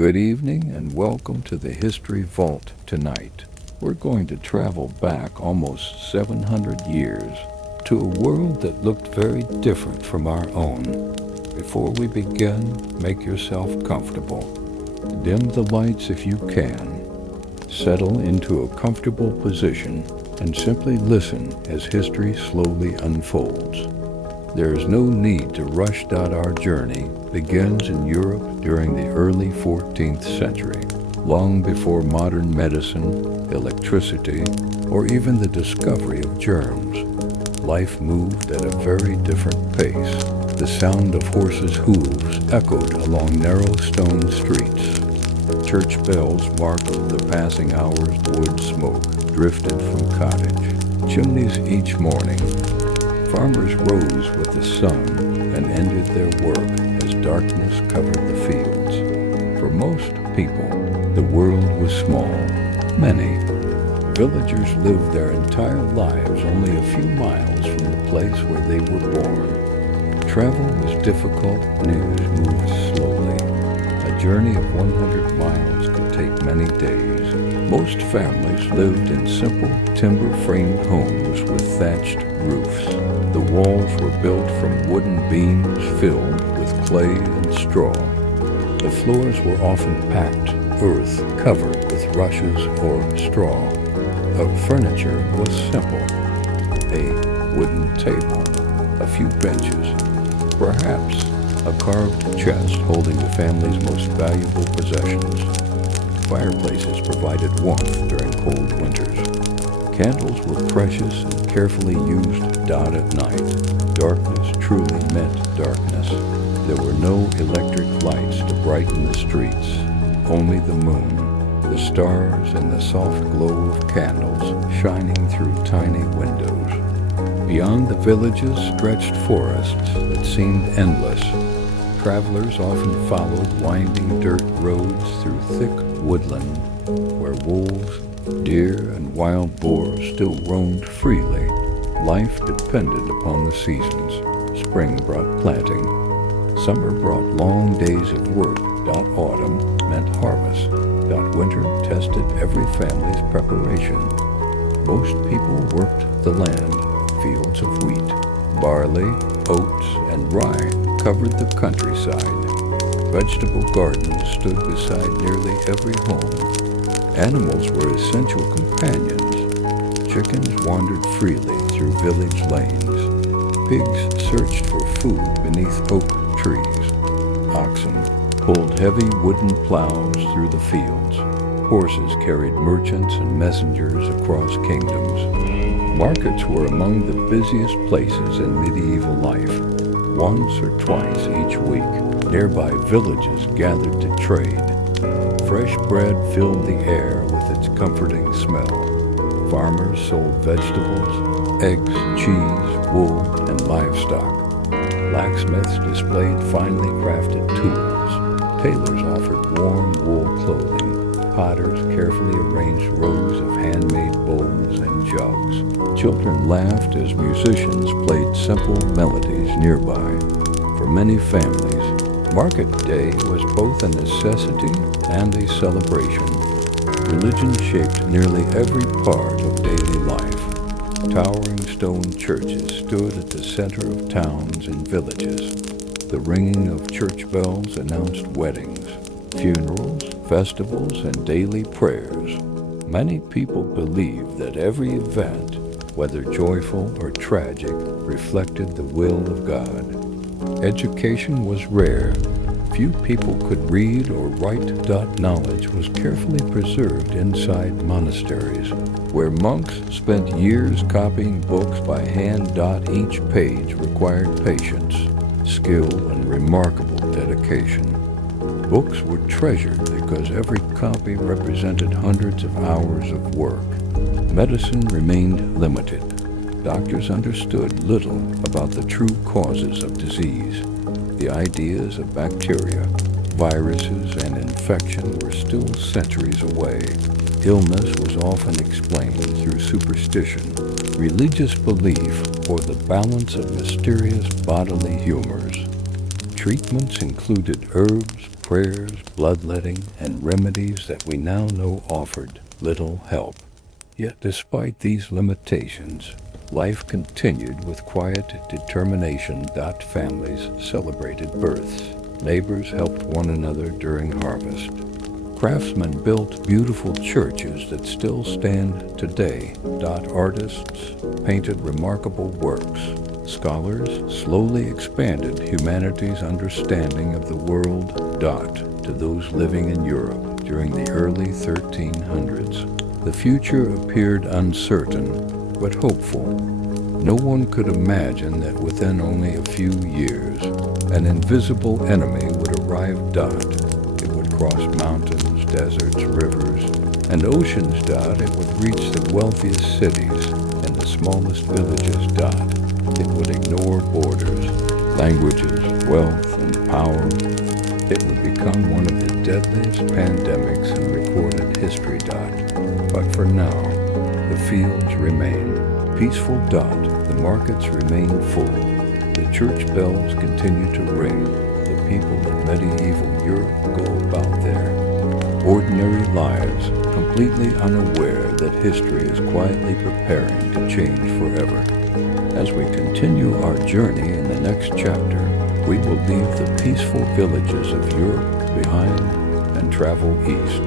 Good evening and welcome to the History Vault tonight. We're going to travel back almost 700 years to a world that looked very different from our own. Before we begin, make yourself comfortable. Dim the lights if you can. Settle into a comfortable position and simply listen as history slowly unfolds. There is no need to rush. Our journey begins in Europe during the early 14th century, long before modern medicine, electricity, or even the discovery of germs. Life moved at a very different pace. The sound of horses' hooves echoed along narrow stone streets. Church bells marked the passing hours. Wood smoke drifted from cottage chimneys each morning. Farmers rose with the sun and ended their work as darkness covered the fields. For most people, the world was small. Many villagers lived their entire lives only a few miles from the place where they were born. Travel was difficult, news moved slowly. A journey of 100 miles could take many days. Most families lived in simple, timber-framed homes with thatched roofs. The walls were built from wooden beams filled with clay and straw. The floors were often packed earth covered with rushes or straw. The furniture was simple: a wooden table, a few benches, perhaps a carved chest holding the family's most valuable possessions. Fireplaces provided warmth during cold winters. Candles were precious and carefully used at night. Darkness truly meant darkness. There were no electric lights to brighten the streets, only the moon, the stars, and the soft glow of candles shining through tiny windows. Beyond the villages stretched forests that seemed endless. Travelers often followed winding dirt roads through thick woodland, where wolves, deer, and wild boars still roamed freely. Life depended upon the seasons. Spring brought planting. Summer brought long days of work. Autumn meant harvest. Winter tested every family's preparation. Most people worked the land. Fields of wheat, barley, oats, and rye covered the countryside. Vegetable gardens stood beside nearly every home. Animals were essential companions. Chickens wandered freely through village lanes. Pigs searched for food beneath oak trees. Oxen pulled heavy wooden plows through the fields. Horses carried merchants and messengers across kingdoms. Markets were among the busiest places in medieval life. Once or twice each week, nearby villages gathered to trade. Fresh bread filled the air with its comforting smell. Farmers sold vegetables, eggs, cheese, wool, and livestock. Blacksmiths displayed finely crafted tools. Tailors offered warm wool clothing. Potters carefully arranged rows of handmade bowls and jugs. Children laughed as musicians played simple melodies nearby. For many families, market day was both a necessity and a celebration. Religion shaped nearly every part of daily life. Towering stone churches stood at the center of towns and villages. The ringing of church bells announced weddings, funerals, festivals, and daily prayers. Many people believed that every event, whether joyful or tragic, reflected the will of God. Education was rare. Few people could read or write. Knowledge was carefully preserved inside monasteries, where monks spent years copying books by hand. Each page required patience, skill, and remarkable dedication. Books were treasured because every copy represented hundreds of hours of work. Medicine remained limited. Doctors understood little about the true causes of disease. The ideas of bacteria, viruses, and infection were still centuries away. Illness was often explained through superstition, religious belief, or the balance of mysterious bodily humors. Treatments included herbs, prayers, bloodletting, and remedies that we now know offered little help. Yet despite these limitations, life continued with quiet determination. Families celebrated births. Neighbors helped one another during harvest. Craftsmen built beautiful churches that still stand today. Artists painted remarkable works. Scholars slowly expanded humanity's understanding of the world. To those living in Europe during the early 1300s, the future appeared uncertain but hopeful. No one could imagine that within only a few years, an invisible enemy would arrive. It would cross mountains, deserts, rivers, and oceans. It would reach the wealthiest cities and the smallest villages. It would ignore borders, languages, wealth, and power. It would become one of the deadliest pandemics in recorded history. But for now, the fields remain peaceful. The markets remain full. The church bells continue to ring. The people of medieval Europe go about their ordinary lives, completely unaware that history is quietly preparing to change forever. As we continue our journey in the next chapter, we will leave the peaceful villages of Europe behind and travel east,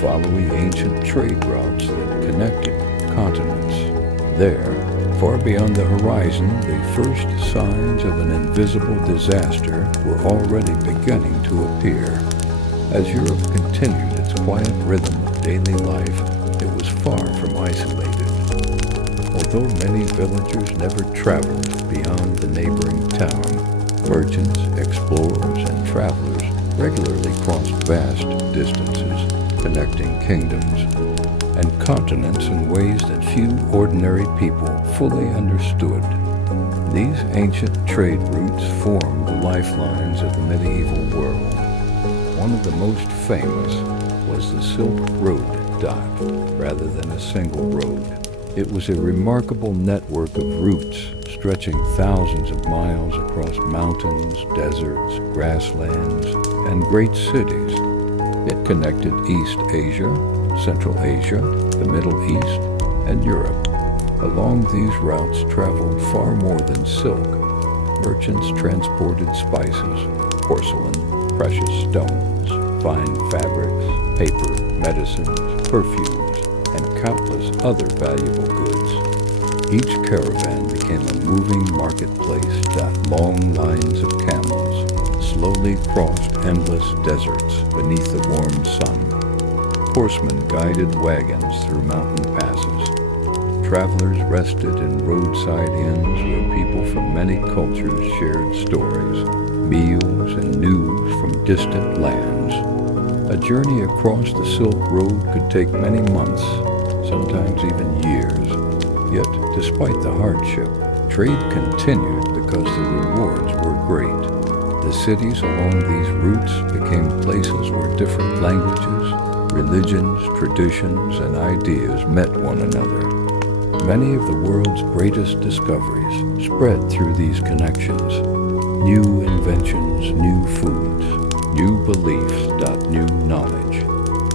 following ancient trade routes that connected continents. There, far beyond the horizon, the first signs of an invisible disaster were already beginning to appear. As Europe continued its quiet rhythm of daily life, it was far from isolated. Although many villagers never traveled beyond the neighboring town, merchants, explorers, and travelers regularly crossed vast distances, connecting kingdoms and continents in ways that few ordinary people fully understood. These ancient trade routes formed the lifelines of the medieval world. One of the most famous was the Silk Road. Rather than a single road, it was a remarkable network of routes stretching thousands of miles across mountains, deserts, grasslands, and great cities. It connected East Asia, Central Asia, the Middle East, and Europe. Along these routes traveled far more than silk. Merchants transported spices, porcelain, precious stones, fine fabrics, paper, medicines, perfumes, and countless other valuable goods. Each caravan became a moving marketplace. Long lines of camels slowly crossed endless deserts beneath the warm sun. Horsemen guided wagons through mountain passes. Travelers rested in roadside inns where people from many cultures shared stories, meals, and news from distant lands. A journey across the Silk Road could take many months, sometimes even years. Yet, despite the hardship, trade continued because the rewards were great. The cities along these routes became places where different languages, religions, traditions, and ideas met one another. Many of the world's greatest discoveries spread through these connections. New inventions, new foods, new beliefs, new knowledge.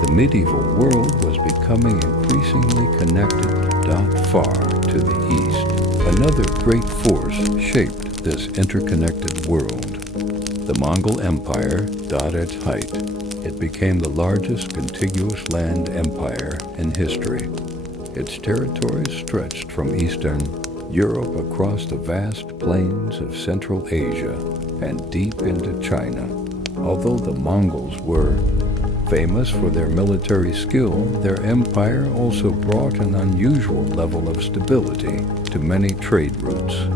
The medieval world was becoming increasingly connected, far to the east. Another great force shaped this interconnected world. The Mongol Empire, at its height, it became the largest contiguous land empire in history. Its territories stretched from eastern Europe across the vast plains of Central Asia and deep into China. Although the Mongols were famous for their military skill, their empire also brought an unusual level of stability to many trade routes.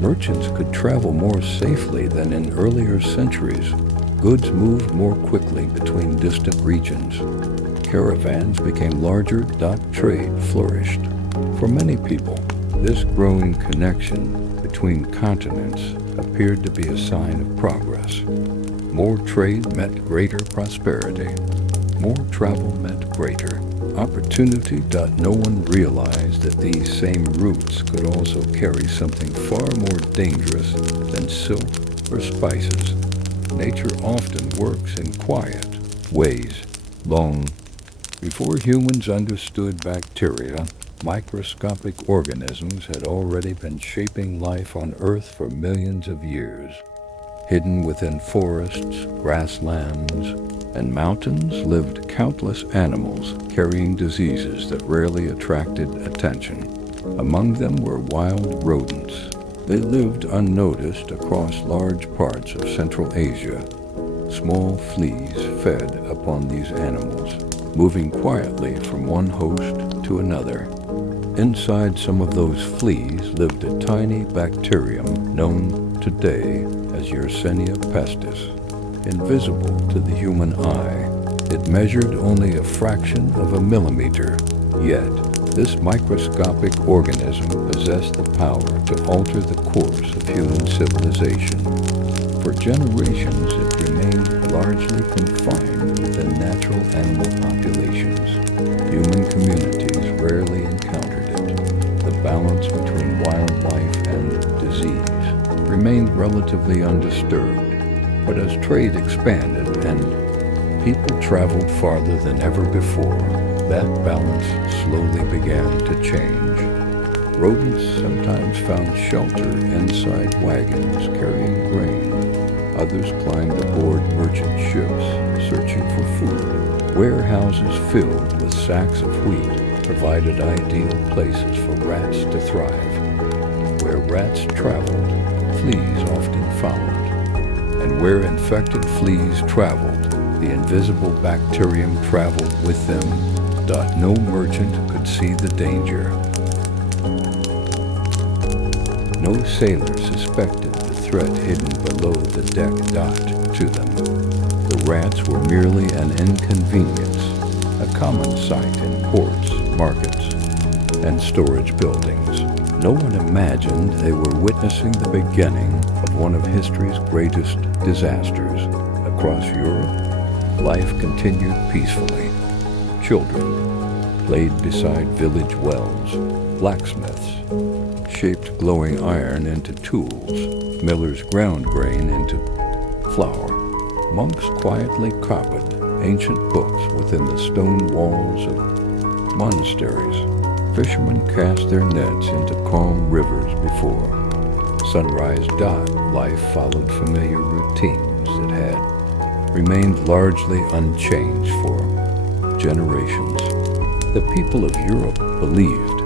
Merchants could travel more safely than in earlier centuries. Goods moved more quickly between distant regions. Caravans became larger. Trade flourished. For many people, this growing connection between continents appeared to be a sign of progress. More trade meant greater prosperity. More travel meant greater opportunity. No one realized that these same routes could also carry something far more dangerous than silk or spices. nature often works in quiet ways. Long before humans understood bacteria, microscopic organisms had already been shaping life on Earth for millions of years. Hidden within forests, grasslands, and mountains lived countless animals carrying diseases that rarely attracted attention. Among them were wild rodents. They lived unnoticed across large parts of Central Asia. Small fleas fed upon these animals, moving quietly from one host to another. Inside some of those fleas lived a tiny bacterium known today as Yersinia pestis. Invisible to the human eye, it measured only a fraction of a millimeter. Yet, this microscopic organism possessed the power to alter the course of human civilization. For generations, it remained largely confined within natural animal populations. Human communities rarely encountered it. The balance between wildlife and disease remained relatively undisturbed. But as trade expanded and people traveled farther than ever before, that balance slowly began to change. Rodents sometimes found shelter inside wagons carrying grain. Others climbed aboard merchant ships searching for food. Warehouses filled with sacks of wheat provided ideal places for rats to thrive. Where rats traveled, fleas often followed. And where infected fleas traveled, the invisible bacterium traveled with them. No merchant could see the danger. No sailor suspected the threat hidden below the deck. To them, the rats were merely an inconvenience, a common sight in ports, markets, and storage buildings. No one imagined they were witnessing the beginning of one of history's greatest disasters. Across Europe, life continued peacefully. Children played beside village wells. Blacksmiths shaped glowing iron into tools. Millers ground grain into flour. Monks quietly copied ancient books within the stone walls of monasteries. Fishermen cast their nets into calm rivers before sunrise. Life followed familiar routines that had remained largely unchanged for generations. The people of Europe believed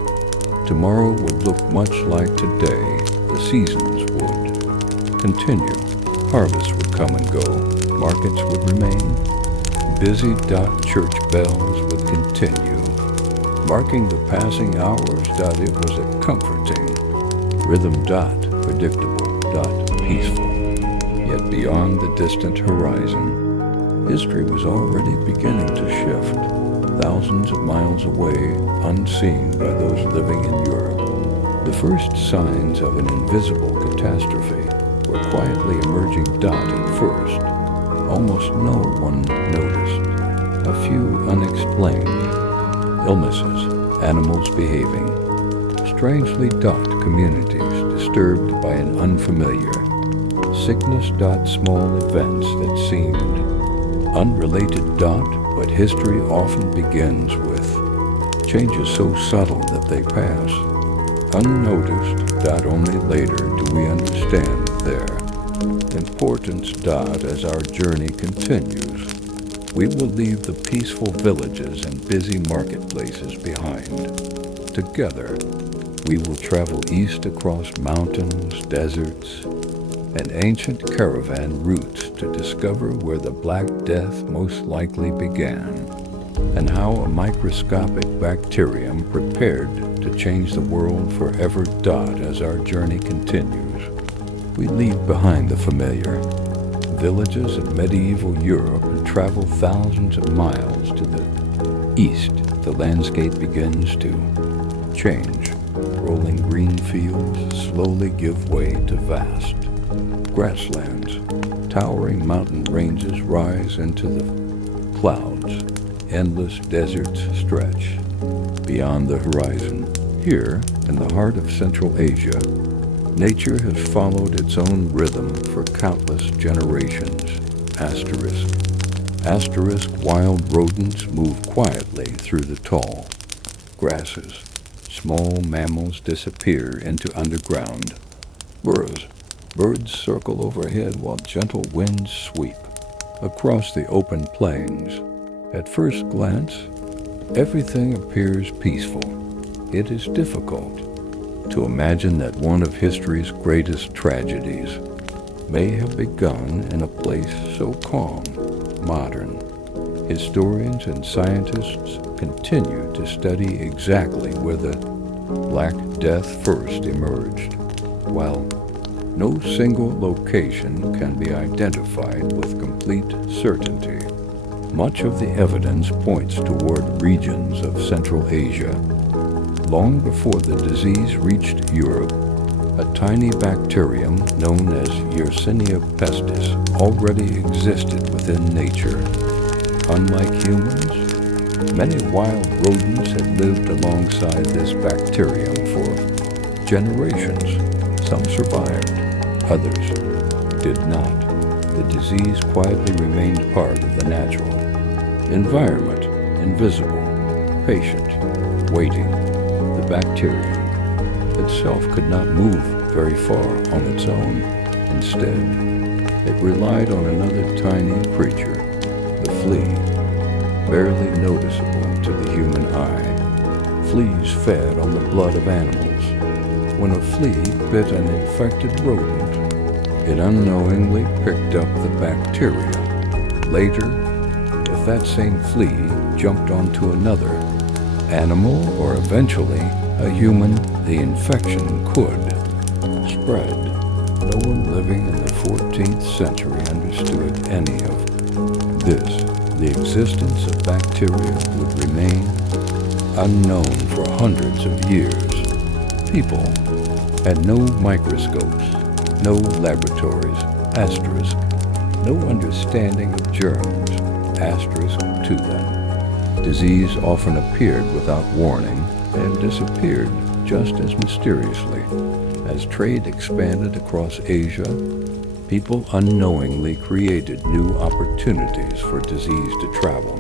tomorrow would look much like today. The seasons would continue. Harvests would come and go. Markets would remain busy. Church bells would continue, marking the passing hours. It was a comforting rhythm. Predictable. Peaceful. Yet beyond the distant horizon, history was already beginning to shift. Thousands of miles away, unseen by those living in Europe, the first signs of an invisible catastrophe were quietly emerging. At first, almost no one noticed. A few unexplained illnesses, animals behaving strangely. Communities disturbed by an unfamiliar sickness. Small events that seemed unrelated. But history often begins with changes so subtle that they pass unnoticed. Only later do we understand their importance. As our journey continues, we will leave the peaceful villages and busy marketplaces behind. Together, we will travel east across mountains, deserts, and ancient caravan routes to discover where the Black Death most likely began, and how a microscopic bacterium prepared to change the world forever. As our journey continues, we leave behind the familiar villages of medieval Europe and travel thousands of miles to the east. The landscape begins to change. Rolling green fields slowly give way to vast grasslands. Towering mountain ranges rise into the clouds. Endless deserts stretch beyond the horizon. Here, in the heart of Central Asia, nature has followed its own rhythm for countless generations. asterisk. Asterisk wild rodents move quietly through the tall grasses. Small mammals disappear into underground. Birds circle overhead while gentle winds sweep across the open plains. At first glance, everything appears peaceful. It is difficult to imagine that one of history's greatest tragedies may have begun in a place so calm, modern. Historians and scientists continue to study exactly where the Black Death first emerged. While no single location can be identified with complete certainty, much of the evidence points toward regions of Central Asia. Long before the disease reached Europe, a tiny bacterium known as Yersinia pestis already existed within nature. Unlike humans, many wild rodents had lived alongside this bacterium for generations. Some survived, others did not. The disease quietly remained part of the natural environment, invisible, patient, waiting. The bacterium itself could not move very far on its own. Instead, it relied on another tiny creature, the flea, barely noticeable to the human eye. Fleas fed on the blood of animals. When a flea bit an infected rodent, it unknowingly picked up the bacteria. Later, if that same flea jumped onto another animal or eventually a human, the infection could spread. No one living in the 14th century understood any of this. The existence of bacteria would remain unknown for hundreds of years. People had no microscopes, no laboratories, asterisk, no understanding of germs, asterisk to them. Disease often appeared without warning and disappeared just as mysteriously. As trade expanded across Asia, people unknowingly created new opportunities for disease to travel.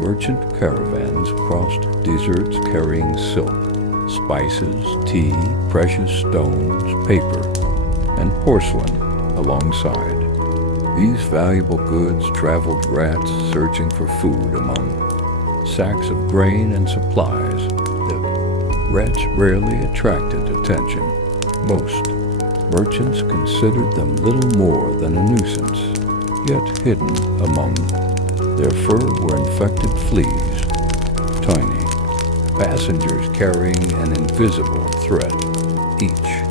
Merchant caravans crossed deserts carrying silk, spices, tea, precious stones, paper, and porcelain alongside. These valuable goods traveled rats searching for food among sacks of grain and supplies. The rats rarely attracted attention. Most merchants considered them little more than a nuisance, yet hidden among their fur were infected fleas, tiny passengers carrying an invisible threat. Each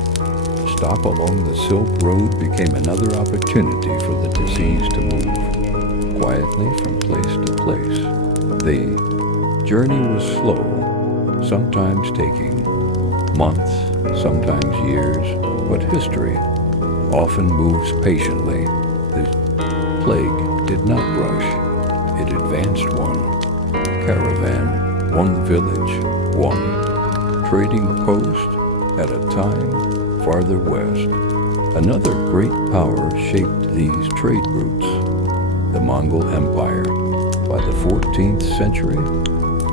stop along the Silk Road became another opportunity for the disease to move quietly from place to place. The journey was slow, sometimes taking months, sometimes years, but history often moves patiently. The plague did not rush. It advanced one caravan, one village, one trading post at a time farther west. Another great power shaped these trade routes, the Mongol Empire. By the 14th century,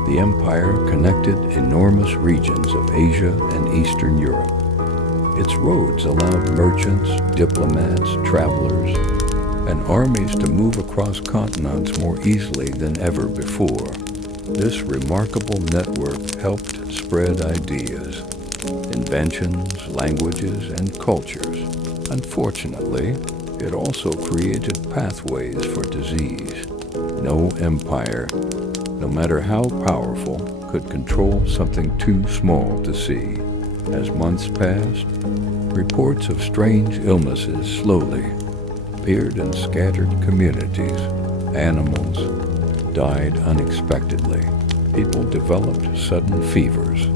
the empire connected enormous regions of Asia and Eastern Europe. Its roads allowed merchants, diplomats, travelers, and armies to move across continents more easily than ever before. This remarkable network helped spread ideas, inventions, languages, and cultures. Unfortunately, it also created pathways for disease. No empire, no matter how powerful, could control something too small to see. As months passed, reports of strange illnesses slowly appeared in scattered communities. Animals died unexpectedly. People developed sudden fevers.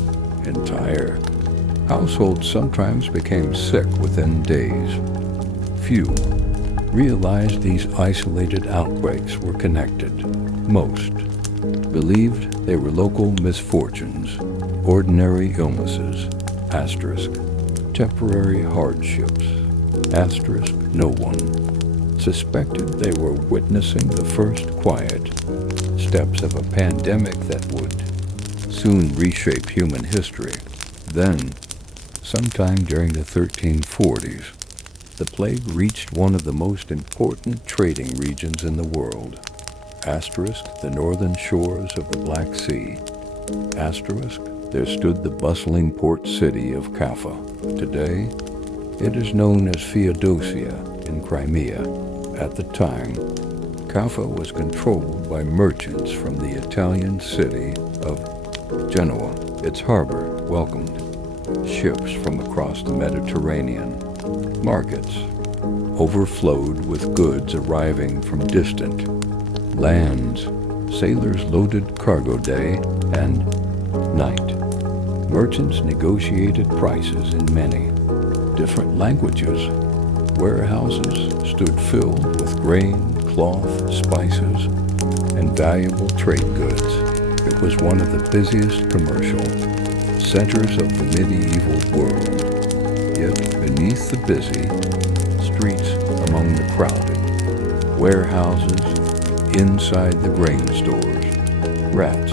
Entire households sometimes became sick within days. Few realized these isolated outbreaks were connected. Most believed they were local misfortunes, ordinary illnesses, asterisk, temporary hardships, asterisk, no one suspected they were witnessing the first quiet steps of a pandemic that would soon reshape human history. Then, sometime during the 1340s, the plague reached one of the most important trading regions in the world, the northern shores of the Black Sea. There stood the bustling port city of Kaffa. Today, it is known as Feodosia in Crimea. At the time, Kaffa was controlled by merchants from the Italian city of Genoa. Its harbor welcomed ships from across the Mediterranean. Markets overflowed with goods arriving from distant lands. Sailors loaded cargo day and night. Merchants negotiated prices in many different languages. Warehouses stood filled with grain, cloth, spices, and valuable trade goods. It was one of the busiest commercial centers of the medieval world. Yet beneath the busy streets, among the crowded warehouses, inside the grain stores, rats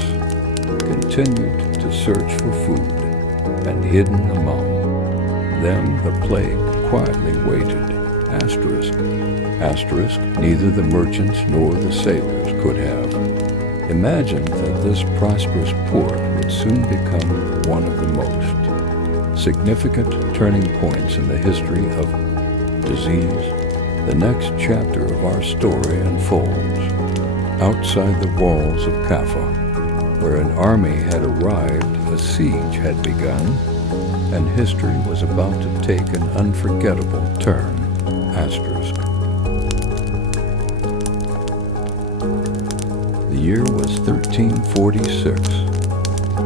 continued to search for food, and hidden among them the plague quietly waited. Neither the merchants nor the sailors could have imagined that this prosperous port would soon become one of the most significant turning points in the history of disease. The next chapter of our story unfolds outside the walls of Kaffa, where an army had arrived, a siege had begun, and history was about to take an unforgettable turn. The year was 1346.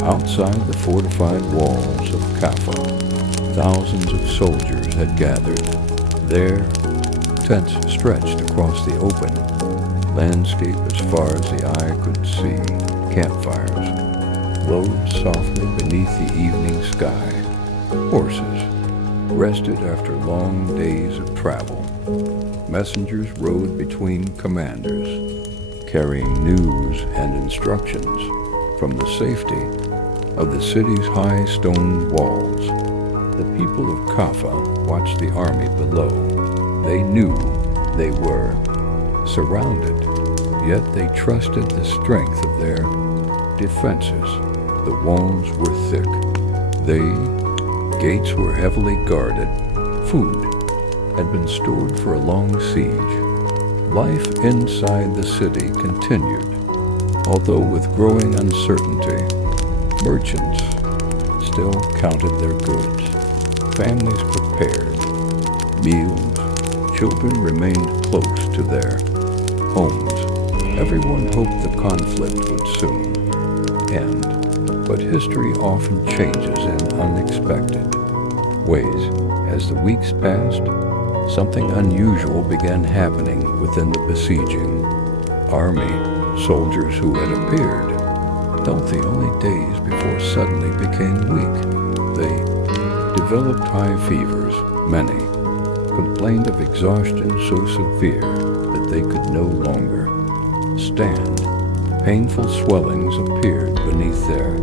Outside the fortified walls of Kaffa, thousands of soldiers had gathered. Their tents stretched across the open landscape as far as the eye could see. Campfires glowed softly beneath the evening sky. Horses rested after long days of travel. Messengers rode between commanders, carrying news and instructions from the safety of the city's high stone walls. The people of Kaffa watched the army below. They knew they were surrounded, yet they trusted the strength of their defenses. The walls were thick. The gates were heavily guarded. Food had been stored for a long siege. Life inside the city continued, although with growing uncertainty. Merchants still counted their goods. Families prepared meals. Children remained close to their homes. Everyone hoped the conflict would soon end, but history often changes in unexpected ways. As the weeks passed, something unusual began happening within the besieging army. Soldiers who had appeared healthy only days before suddenly became weak. They developed high fevers. Many complained of exhaustion so severe that they could no longer stand. Painful swellings appeared beneath their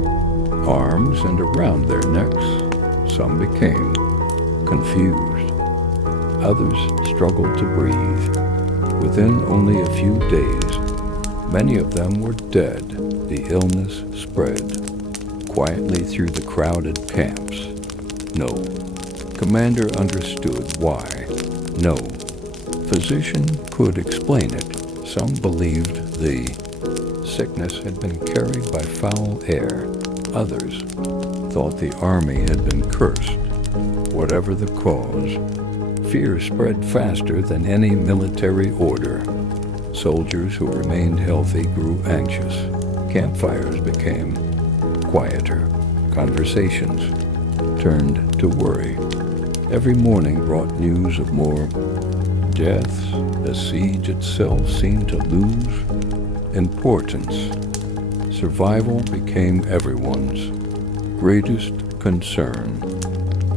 arms and around their necks. Some became confused. Others struggled to breathe. Within only a few days, many of them were dead. The illness spread quietly through the crowded camps. No commander understood why. No physician could explain it. Some believed the sickness had been carried by foul air. Others thought the army had been cursed. Whatever the cause, fear spread faster than any military order. Soldiers who remained healthy grew anxious. Campfires became quieter. Conversations turned to worry. Every morning brought news of more deaths. The siege itself seemed to lose importance. Survival became everyone's greatest concern.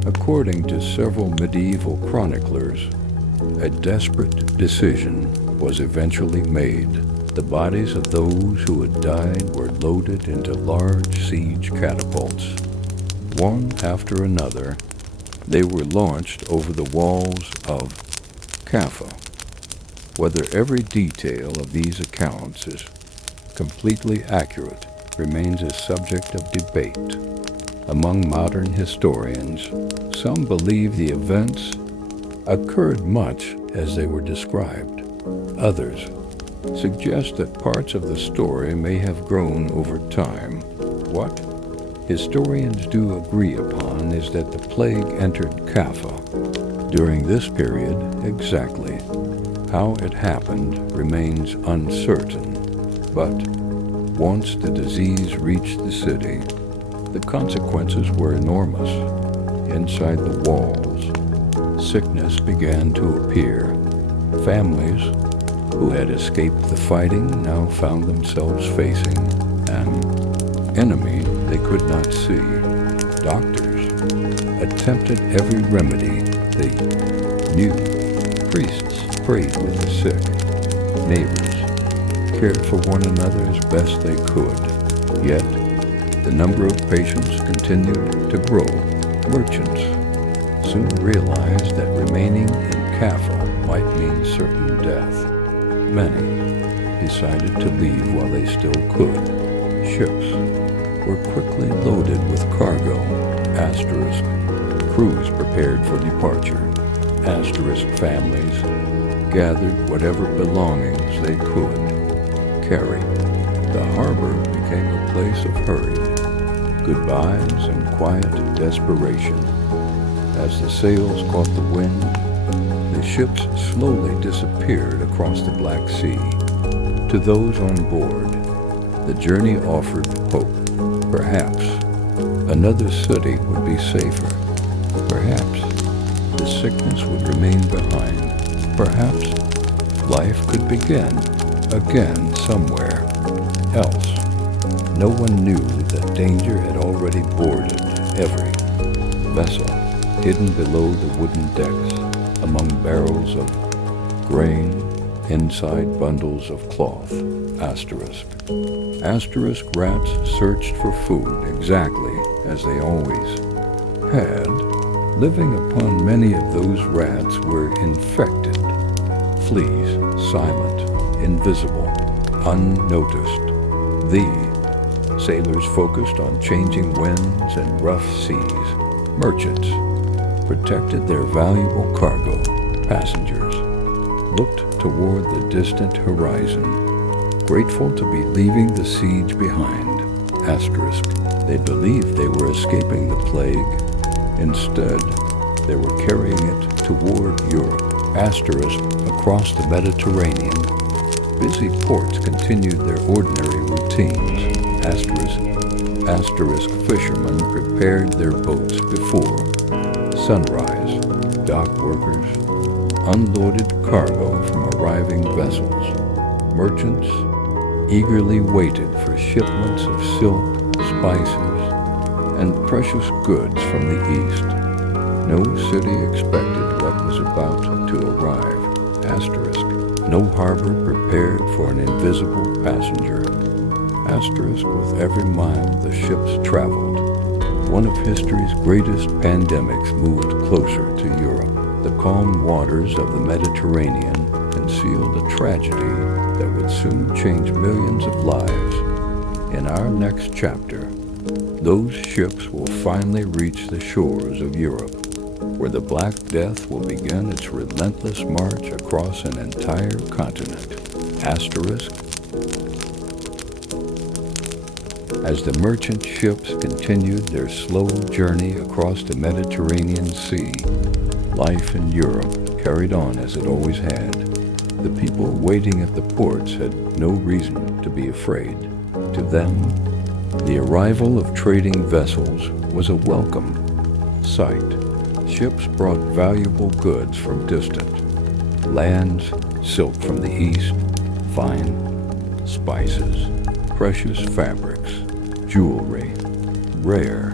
According to several medieval chroniclers, A desperate decision was eventually made. The bodies of those who had died were loaded into large siege catapults. One after another, they were launched over the walls of Kaffa. Whether every detail of these accounts is completely accurate remains a subject of debate. Among modern historians, some believe the events occurred much as they were described. Others suggest that parts of the story may have grown over time. What historians do agree upon is that the plague entered Kaffa during this period. Exactly how it happened remains uncertain, but once the disease reached the city, the consequences were enormous. Inside the walls, sickness began to appear. Families who had escaped the fighting now found themselves facing an enemy they could not see. Doctors attempted every remedy they knew. Priests prayed with the sick. Neighbors cared for one another as best they could. Yet, the number of patients continued to grow. Merchants soon realized that remaining in Kaffa might mean certain death. Many decided to leave while they still could. Ships were quickly loaded with cargo. Asterisk. Crews prepared for departure. Asterisk. Families gathered whatever belongings they could carry. The harbor became a place of hurry, goodbyes, and quiet desperation. As the sails caught the wind, the ships slowly disappeared across the Black Sea. To those on board, the journey offered hope. Perhaps another city would be safer. Perhaps the sickness would remain behind. Perhaps life could begin again somewhere else. No one knew that danger had already boarded every vessel, hidden below the wooden decks, among barrels of grain, inside bundles of cloth. Asterisk. Asterisk. Rats searched for food exactly as they always had. Living upon many of those rats were infected. Fleas, silent, invisible, unnoticed. The sailors focused on changing winds and rough seas. Merchants protected their valuable cargo. Passengers looked toward the distant horizon, grateful to be leaving the siege behind. Asterisk. They believed they were escaping the plague. Instead, they were carrying it toward Europe. Asterisk. Across the Mediterranean, busy ports continued their ordinary routines. Asterisk. Asterisk. Fishermen prepared their boats before sunrise. Dock workers unloaded cargo from arriving vessels. Merchants eagerly waited for shipments of silk, spices, and precious goods from the east. No city expected what was about to arrive. Asterisk. No harbor prepared for an invisible passenger. Asterisk. With every mile the ships traveled, one of history's greatest pandemics moved closer to Europe. The calm waters of the Mediterranean concealed a tragedy that would soon change millions of lives. In our next chapter, those ships will finally reach the shores of Europe, where the Black Death will begin its relentless march across an entire continent. Asterisk. As the merchant ships continued their slow journey across the Mediterranean Sea, life in Europe carried on as it always had. The people waiting at the ports had no reason to be afraid. To them, the arrival of trading vessels was a welcome sight. Ships brought valuable goods from distant lands, silk from the east, fine spices, precious fabrics, jewelry, rare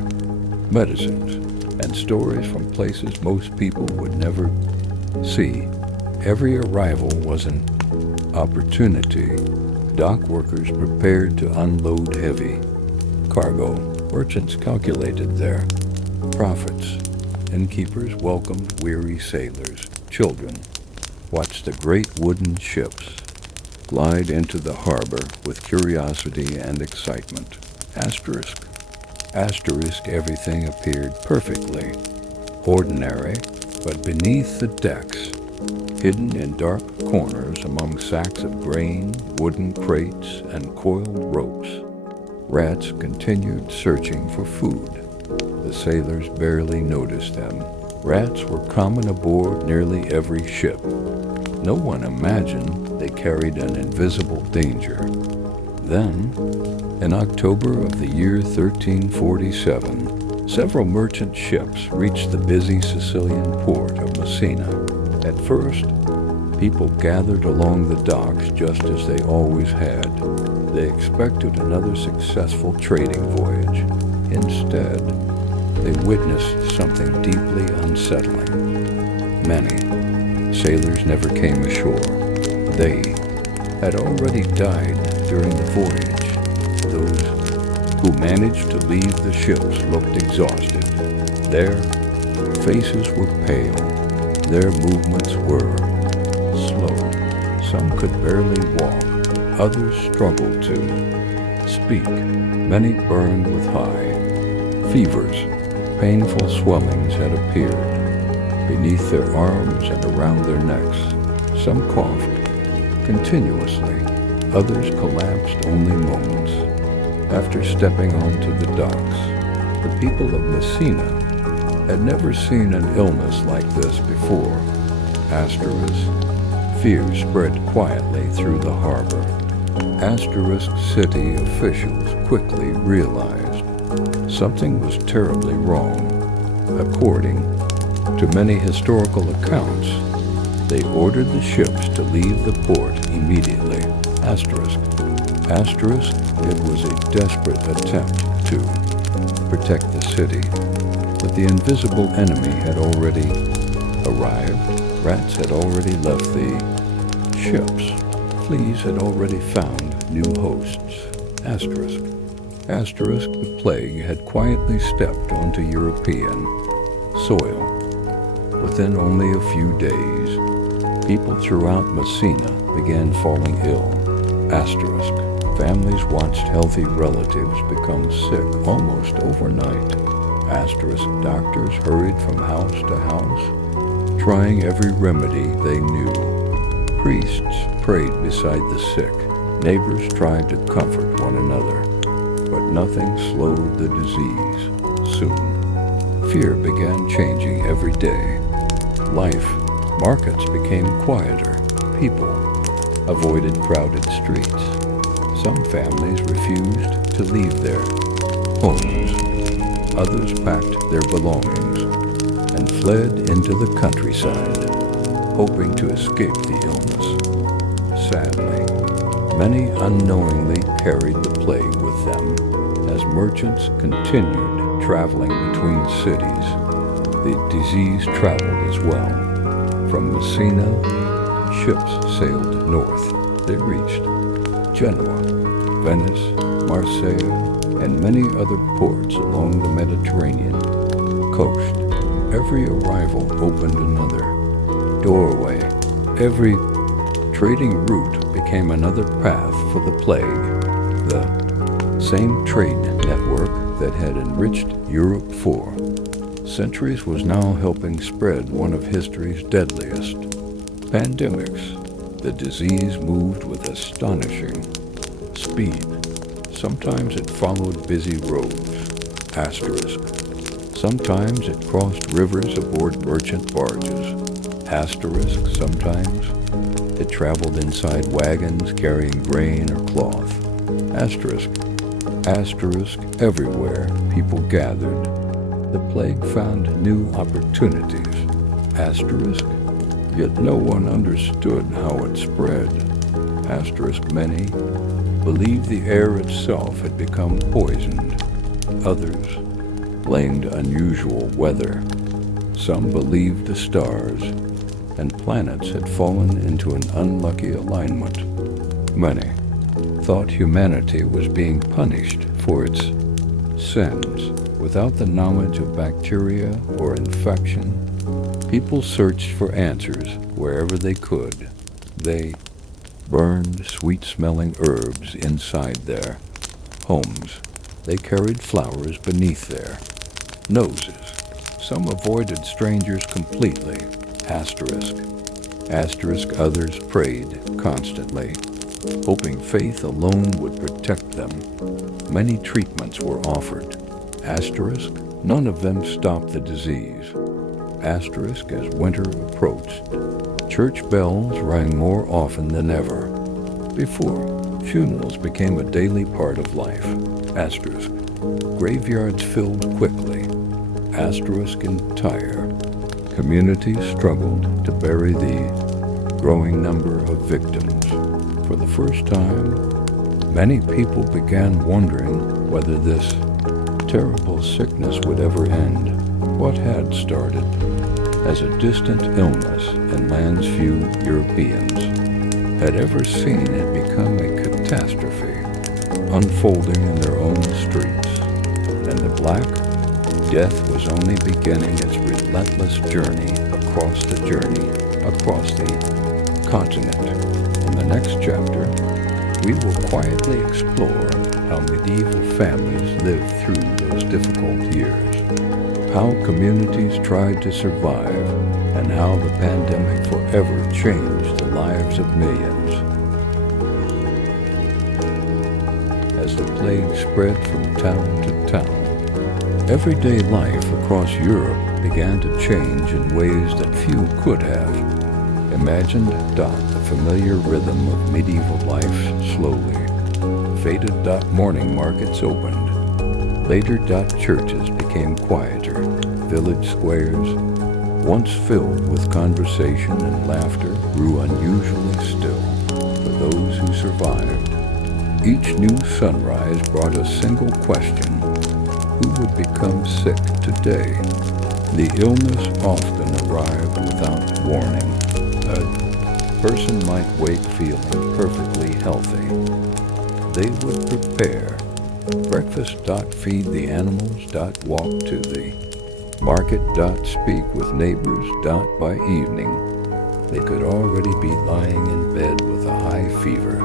medicines, and stories from places most people would never see. Every arrival was an opportunity. Dock workers prepared to unload heavy cargo. Merchants calculated their profits. Innkeepers welcomed weary sailors. Children watched the great wooden ships glide into the harbor with curiosity and excitement. Asterisk. Asterisk, everything appeared perfectly ordinary, but beneath the decks, hidden in dark corners among sacks of grain, wooden crates, and coiled ropes, rats continued searching for food. The sailors barely noticed them. Rats were common aboard nearly every ship. No one imagined they carried an invisible danger. Then, in October of the year 1347, several merchant ships reached the busy Sicilian port of Messina. At first, people gathered along the docks just as they always had. They expected another successful trading voyage. Instead, they witnessed something deeply unsettling. Many sailors never came ashore. They had already died during the voyage. Those who managed to leave the ships looked exhausted. Their faces were pale. Their movements were slow. Some could barely walk. Others struggled to speak. Many burned with high fevers. Painful swellings had appeared beneath their arms and around their necks. Some coughed continuously. Others collapsed only moments. After stepping onto the docks, the people of Messina had never seen an illness like this before. Asterisk. Fear spread quietly through the harbor. Asterisk city officials quickly realized something was terribly wrong. According to many historical accounts, they ordered the ships to leave the port immediately. Asterisk. Asterisk, it was a desperate attempt to protect the city, but the invisible enemy had already arrived. Rats had already left the ships. Fleas had already found new hosts. Asterisk. Asterisk, the plague had quietly stepped onto European soil. Within only a few days, people throughout Messina began falling ill. Asterisk. Families watched healthy relatives become sick almost overnight. Asterisk. Doctors hurried from house to house, trying every remedy they knew. Priests prayed beside the sick. Neighbors tried to comfort one another, but nothing slowed the disease. Soon, fear began changing every day. Markets became quieter. People avoided crowded streets. Some families refused to leave their homes. Others packed their belongings and fled into the countryside, hoping to escape the illness. Sadly, many unknowingly carried the plague with them. As merchants continued traveling between cities, the disease traveled as well. From Messina, ships sailed north. They reached Genoa, Venice, Marseille, and many other ports along the Mediterranean coast. Every arrival opened another doorway. Every trading route became another path for the plague. The same trade network that had enriched Europe for centuries was now helping spread one of history's deadliest pandemics. The disease moved with astonishing speed. Sometimes it followed busy roads. Asterisk. Sometimes it crossed rivers aboard merchant barges. Asterisk. Sometimes it traveled inside wagons carrying grain or cloth. Asterisk. Asterisk. Everywhere people gathered, the plague found new opportunities. Asterisk. Yet no one understood how it spread. Asterisk. Many believed the air itself had become poisoned. Others blamed unusual weather. Some believed the stars and planets had fallen into an unlucky alignment. Many thought humanity was being punished for its sins. Without the knowledge of bacteria or infection, people searched for answers wherever they could. They burned sweet-smelling herbs inside their homes. They carried flowers beneath their noses. Some avoided strangers completely. Asterisk others prayed constantly, hoping faith alone would protect them. Many treatments were offered. Asterisk, none of them stopped the disease. Asterisk, as winter approached, church bells rang more often than ever. Before, funerals became a daily part of life. Asterisk, graveyards filled quickly. Asterisk entire. Communities struggled to bury the growing number of victims. For the first time, many people began wondering whether this terrible sickness would ever end. What had started as a distant illness in lands few Europeans had ever seen had become a catastrophe, unfolding in their own streets. And the Black Death was only beginning its relentless journey across the continent. In the next chapter, we will quietly explore how medieval families lived through those difficult years, how communities tried to survive, and how the pandemic forever changed the lives of millions. As the plague spread from town to town, everyday life across Europe began to change in ways that few could have imagined. The familiar rhythm of medieval life slowly faded. Morning markets opened. Later. Churches became quieter. Village squares, once filled with conversation and laughter, grew unusually still for those who survived. Each new sunrise brought a single question: who would become sick today? The illness often arrived without warning. A person might wake feeling perfectly healthy. They would prepare breakfast. Feed the animals. Walk to the market. Speak with neighbors. By evening, they could already be lying in bed with a high fever.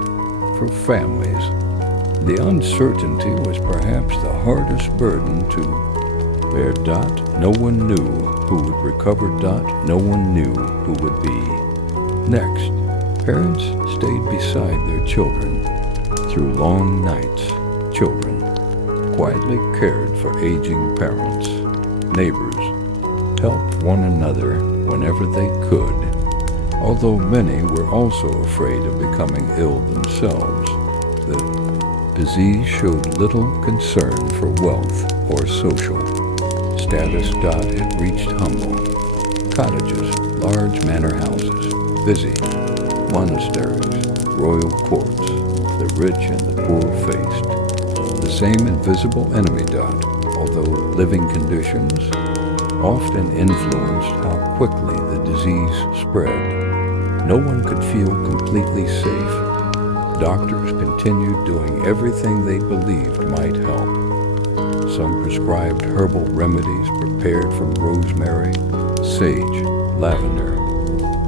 For families, the uncertainty was perhaps the hardest burden to bear. No one knew who would recover. No one knew who would be next. Parents stayed beside their children through long nights. Children quietly cared for aging parents. Neighbors helped one another whenever they could, although many were also afraid of becoming ill themselves. The disease showed little concern for wealth or social status. It reached humble cottages, large manor houses, busy monasteries, royal courts. The rich and the poor faced the same invisible enemy. Although living conditions often influenced how quickly the disease spread, no one could feel completely safe. Doctors continued doing everything they believed might help. Some prescribed herbal remedies prepared from rosemary, sage, lavender,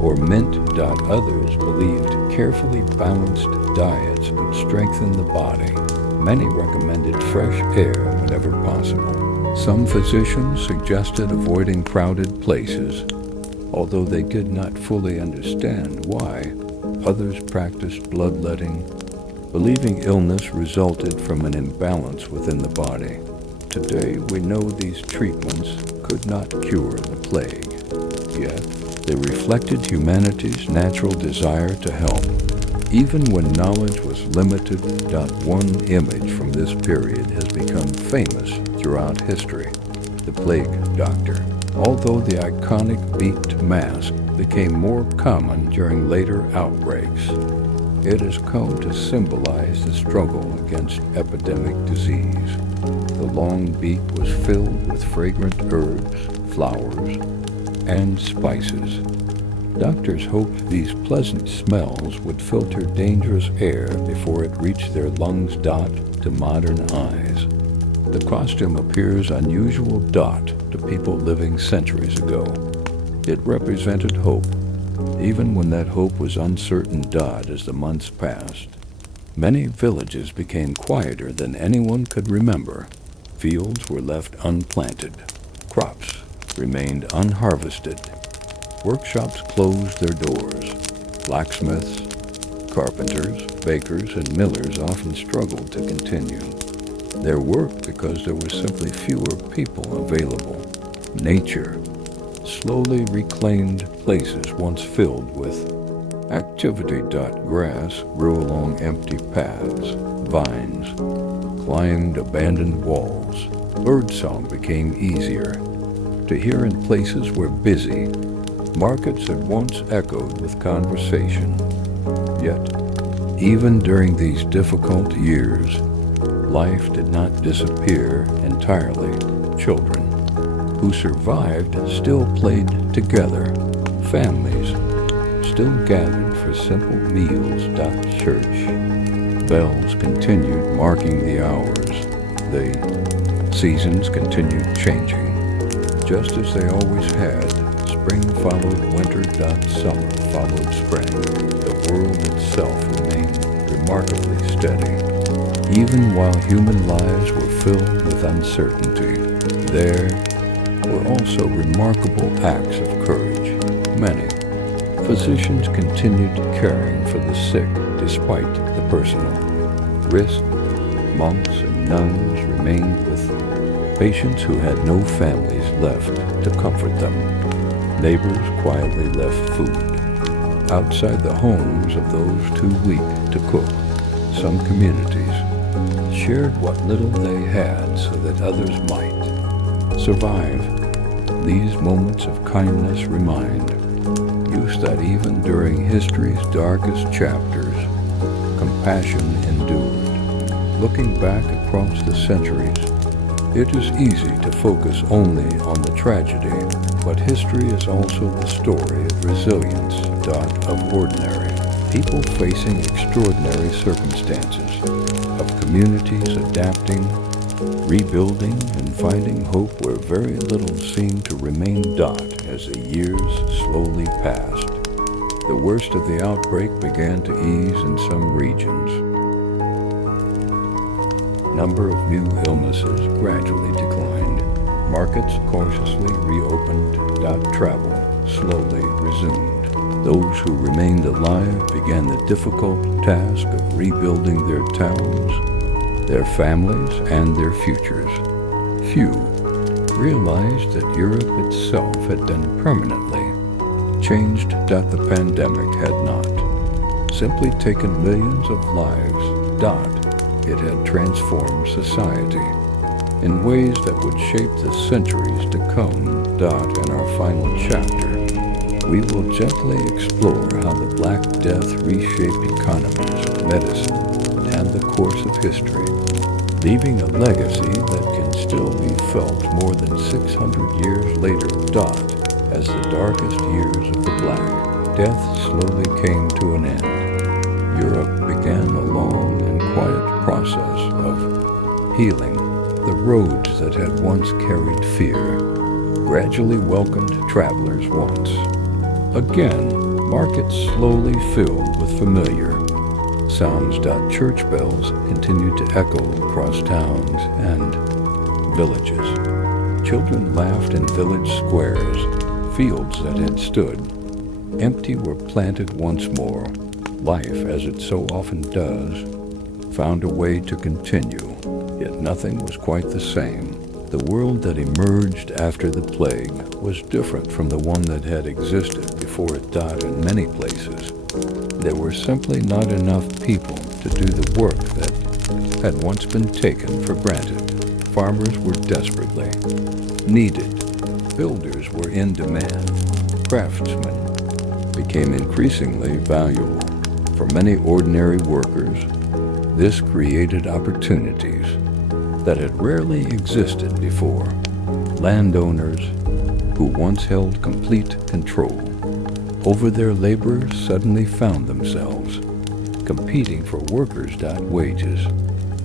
or mint. Others believed carefully balanced diets would strengthen the body. Many recommended fresh air whenever possible. Some physicians suggested avoiding crowded places, although they did not fully understand why. Others practiced bloodletting, believing illness resulted from an imbalance within the body. Today, we know these treatments could not cure the plague, yet they reflected humanity's natural desire to help. Even when knowledge was limited. One image from this period has become famous throughout history: the plague doctor. Although the iconic beaked mask became more common during later outbreaks, it has come to symbolize the struggle against epidemic disease. The long beak was filled with fragrant herbs, flowers, and spices. Doctors hoped these pleasant smells would filter dangerous air before it reached their lungs. To modern eyes, the costume appears unusual. To people living centuries ago, it represented hope, even when that hope was uncertain. As the months passed, many villages became quieter than anyone could remember. Fields were left unplanted. Crops remained unharvested. Workshops closed their doors. Blacksmiths, carpenters, bakers, and millers often struggled to continue their work because there were simply fewer people available. Nature slowly reclaimed places once filled with activity. Grass grew along empty paths. Vines climbed abandoned walls. Birdsong became easier to hear in places where busy markets had once echoed with conversation. Yet, even during these difficult years, life did not disappear entirely. Children who survived still played together. Families still gathered for simple meals. Church bells continued marking the hours. The seasons continued changing, just as they always had. Spring followed winter. Summer followed spring. The world itself remained remarkably steady. Even while human lives were filled with uncertainty, there were also remarkable acts of courage. Many physicians continued caring for the sick despite the personal risk. Monks and nuns remained with patients who had no families left to comfort them. Neighbors quietly left food outside the homes of those too weak to cook. Some communities shared what little they had so that others might survive. These moments of kindness remind youth that even during history's darkest chapters, compassion endured. Looking back across the centuries, it is easy to focus only on the tragedy, but history is also the story of resilience. Of ordinary people facing extraordinary circumstances, of communities adapting, rebuilding, and finding hope where very little seemed to remain. As the years slowly passed, the worst of the outbreak began to ease in some regions. Number of new illnesses gradually declined. Markets cautiously reopened. Travel slowly resumed. Those who remained alive began the difficult task of rebuilding their towns, their families, and their futures. Few realized that Europe itself had been permanently changed. The pandemic had not simply taken millions of lives. It had transformed society in ways that would shape the centuries to come. In our final chapter, we will gently explore how the Black Death reshaped economies, medicine, and the course of history, leaving a legacy that can still be felt more than 600 years later. As the darkest years of the Black Death slowly came to an end, Europe began a long and quiet process of healing. The roads that had once carried fear gradually welcomed travelers once again. Markets slowly filled with familiar sounds. Church bells continued to echo across towns and villages. Children laughed in village squares. Fields that had stood empty were planted once more. Life, as it so often does, found a way to continue. Yet nothing was quite the same. The world that emerged after the plague was different from the one that had existed before it. In many places, there were simply not enough people to do the work that had once been taken for granted. Farmers were desperately needed. Builders were in demand. Craftsmen became increasingly valuable. For many ordinary workers, this created opportunities that had rarely existed before. Landowners who once held complete control over their labor suddenly found themselves competing for workers' wages,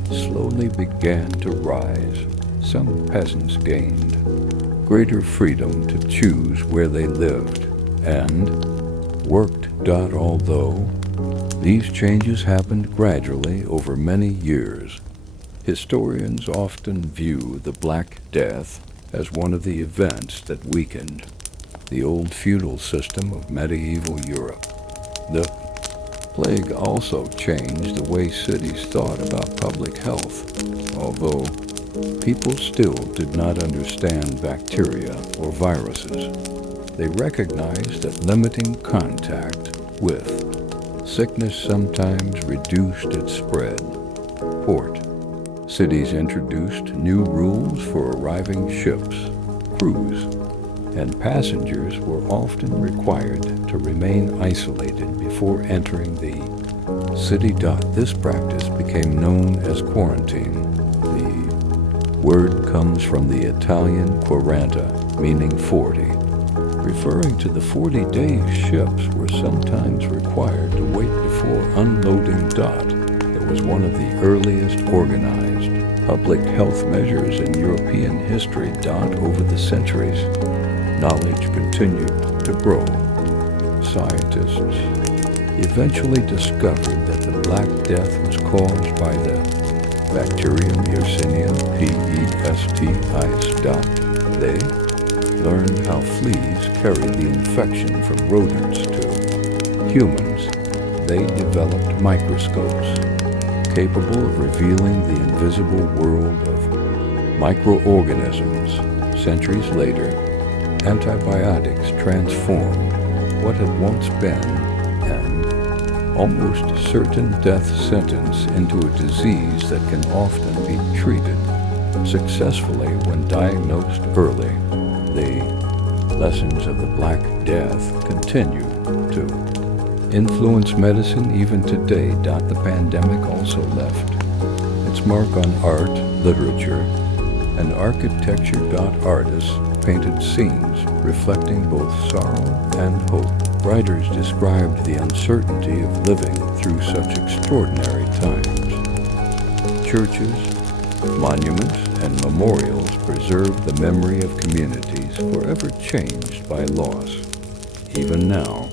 slowly began to rise. Some peasants gained greater freedom to choose where they lived and worked. Although these changes happened gradually over many years, historians often view the Black Death as one of the events that weakened the old feudal system of medieval Europe. The plague also changed the way cities thought about public health, although people still did not understand bacteria or viruses. They recognized that limiting contact with sickness sometimes reduced its spread. Port cities introduced new rules for arriving ships, crews, and passengers were often required to remain isolated before entering the city. This practice became known as quarantine. The word comes from the Italian quaranta, meaning 40, referring to the 40 days ships were sometimes required to wait before unloading. It was one of the earliest organized public health measures in European history. Over the centuries, knowledge continued to grow. Scientists eventually discovered that the Black Death was caused by the bacterium Yersinia pestis. They learned how fleas carried the infection from rodents to humans. They developed microscopes capable of revealing the invisible world of microorganisms. Centuries later, antibiotics transformed what had once been an almost certain death sentence into a disease that can often be treated successfully when diagnosed early. The lessons of the Black Death continue to influence medicine even today. The pandemic also left its mark on art, literature, and architecture. Artists painted scenes reflecting both sorrow and hope. Writers described the uncertainty of living through such extraordinary times. Churches, monuments, and memorials preserve the memory of communities forever changed by loss. Even now,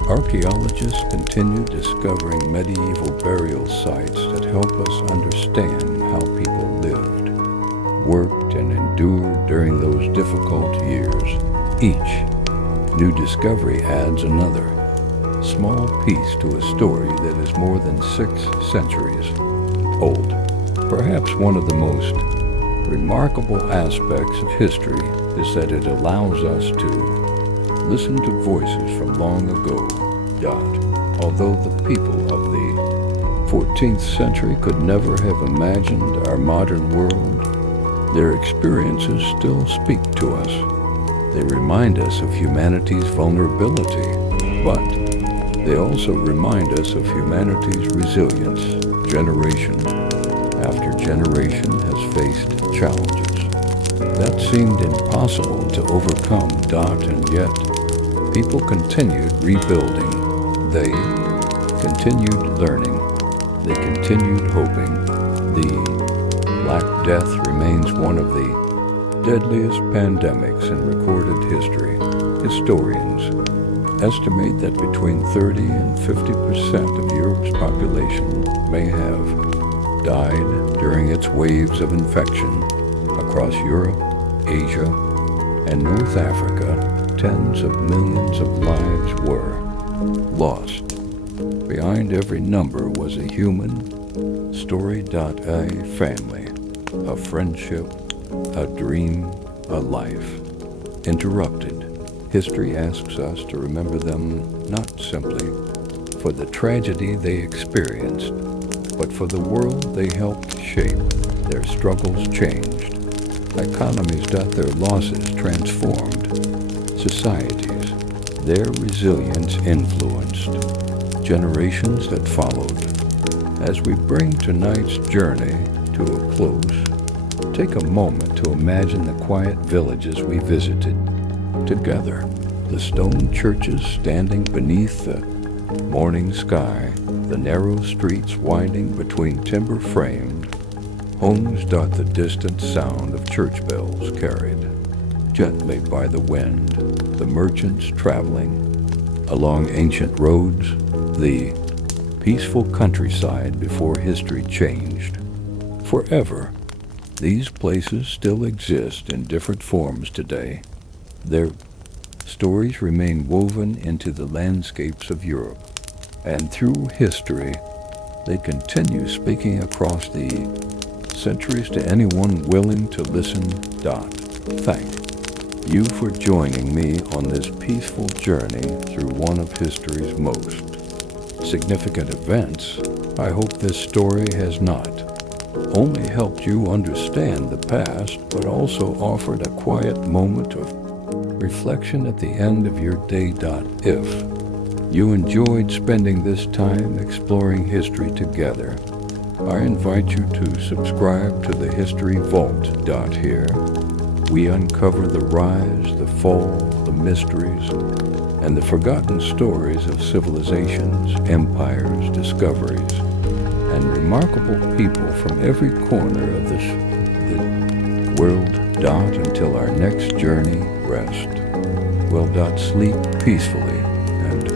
archaeologists continue discovering medieval burial sites that help us understand how people lived, worked, and endured during those difficult years. Each new discovery adds another small piece to a story that is more than 6 centuries old. Perhaps one of the most remarkable aspects of history is that it allows us to listen to voices from long ago. Although the people of the 14th century could never have imagined our modern world, their experiences still speak to us. They remind us of humanity's vulnerability, but they also remind us of humanity's resilience. Generation after generation has faced challenges that seemed impossible to overcome. And yet, people continued rebuilding. They continued learning. They continued hoping. The Black Death remains one of the deadliest pandemics in recorded history. Historians estimate that between 30 and 50% of Europe's population may have died during its waves of infection. Across Europe, Asia, and North Africa, tens of millions of lives were lost. Behind every number was a human story. A family, a friendship, a dream, a life. Interrupted. History asks us to remember them not simply for the tragedy they experienced, but for the world they helped shape. Their struggles changed economies. Their losses transformed societies. Their resilience influenced generations that followed. As we bring tonight's journey to a close, take a moment to imagine the quiet villages we visited together. The stone churches standing beneath the morning sky, the narrow streets winding between timber-framed homes dot the distant sound of church bells carried gently by the wind, the merchants traveling along ancient roads, the peaceful countryside before history changed. Forever, these places still exist in different forms today. Their stories remain woven into the landscapes of Europe, and through history, they continue speaking across the centuries to anyone willing to listen. Thank you for joining me on this peaceful journey through one of history's most significant events. I hope this story has not only helped you understand the past, but also offered a quiet moment of reflection at the end of your day. If you enjoyed spending this time exploring history together, I invite you to subscribe to the History Vault. Here, we uncover the rise, the fall, the mysteries, and the forgotten stories of civilizations, empires, discoveries, and remarkable people from every corner of the world. Until our next journey, rest. Well. Sleep peacefully, and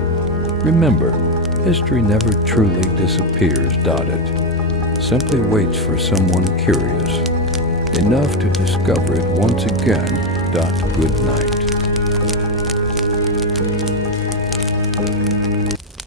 remember, history never truly disappears. It simply waits for someone curious enough to discover it once again. Good night.